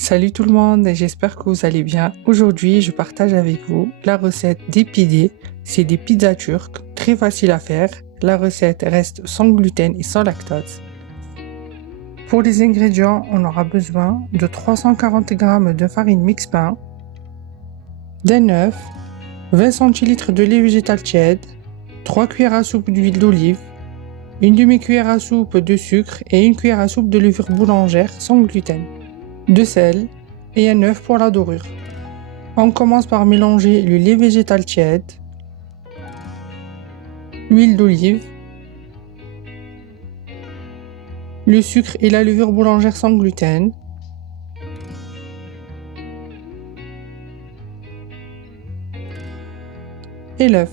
Salut tout le monde, j'espère que vous allez bien. Aujourd'hui, je partage avec vous la recette des pidés. C'est des pizzas turques, très faciles à faire. La recette reste sans gluten et sans lactose. Pour les ingrédients, on aura besoin de 340 g de farine mix pain, d'un œuf, 20 centilitres de lait végétal tiède, 3 cuillères à soupe d'huile d'olive, une demi-cuillère à soupe de sucre et une cuillère à soupe de levure boulangère sans gluten, de sel et un œuf pour la dorure. On commence par mélanger le lait végétal tiède, l'huile d'olive, le sucre et la levure boulangère sans gluten, et l'œuf.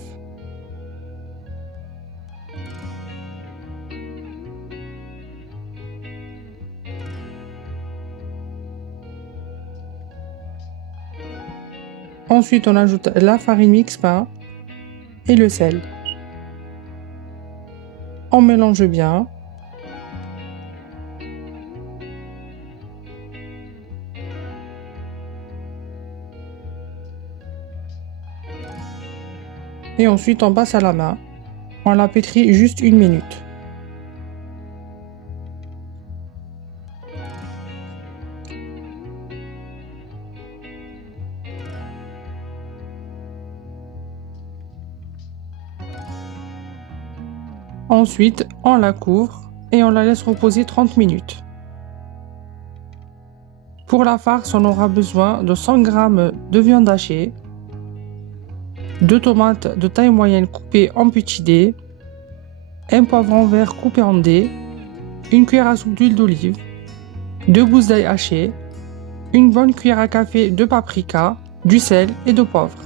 Ensuite, on ajoute la farine mix pain et le sel. On mélange bien. Et ensuite, on passe à la main. On la pétrit juste 1 minute. Ensuite, on la couvre et on la laisse reposer 30 minutes. Pour la farce, on aura besoin de 100 g de viande hachée, 2 tomates de taille moyenne coupées en petits dés, un poivron vert coupé en dés, une cuillère à soupe d'huile d'olive, 2 gousses d'ail hachées, une bonne cuillère à café de paprika, du sel et de poivre.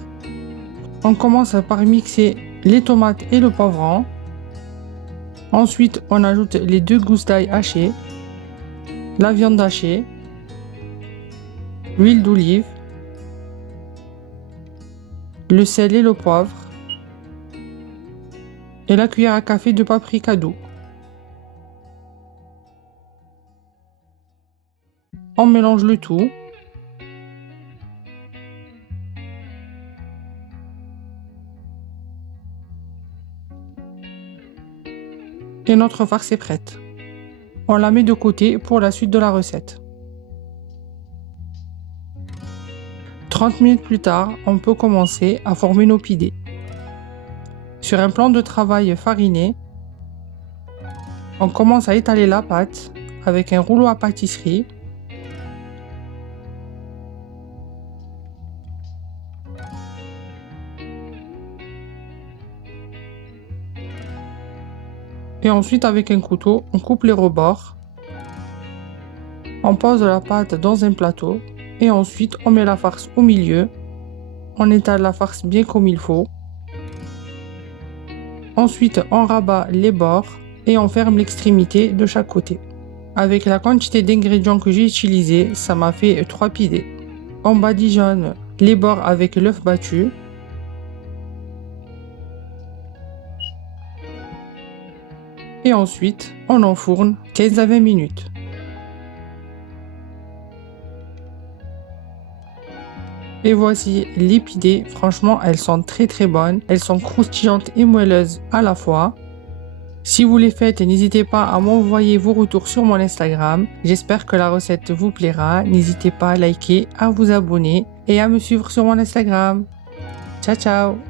On commence par mixer les tomates et le poivron. Ensuite, on ajoute les 2 gousses d'ail hachées, la viande hachée, l'huile d'olive, le sel et le poivre, et la cuillère à café de paprika doux. On mélange le tout. Et notre farce est prête. On la met de côté pour la suite de la recette. 30 minutes plus tard, on peut commencer à former nos pidés. Sur un plan de travail fariné, on commence à étaler la pâte avec un rouleau à pâtisserie. Et ensuite, avec un couteau, on coupe les rebords. On pose la pâte dans un plateau et ensuite on met la farce au milieu. On étale la farce bien comme il faut. Ensuite, on rabat les bords et on ferme l'extrémité de chaque côté. Avec la quantité d'ingrédients que j'ai utilisé, ça m'a fait 3 pidés. On badigeonne les bords avec l'œuf battu. Et ensuite, on enfourne 15 à 20 minutes. Et voici les pidés. Franchement, elles sont très bonnes. Elles sont croustillantes et moelleuses à la fois. Si vous les faites, n'hésitez pas à m'envoyer vos retours sur mon Instagram. J'espère que la recette vous plaira. N'hésitez pas à liker, à vous abonner et à me suivre sur mon Instagram. Ciao, ciao!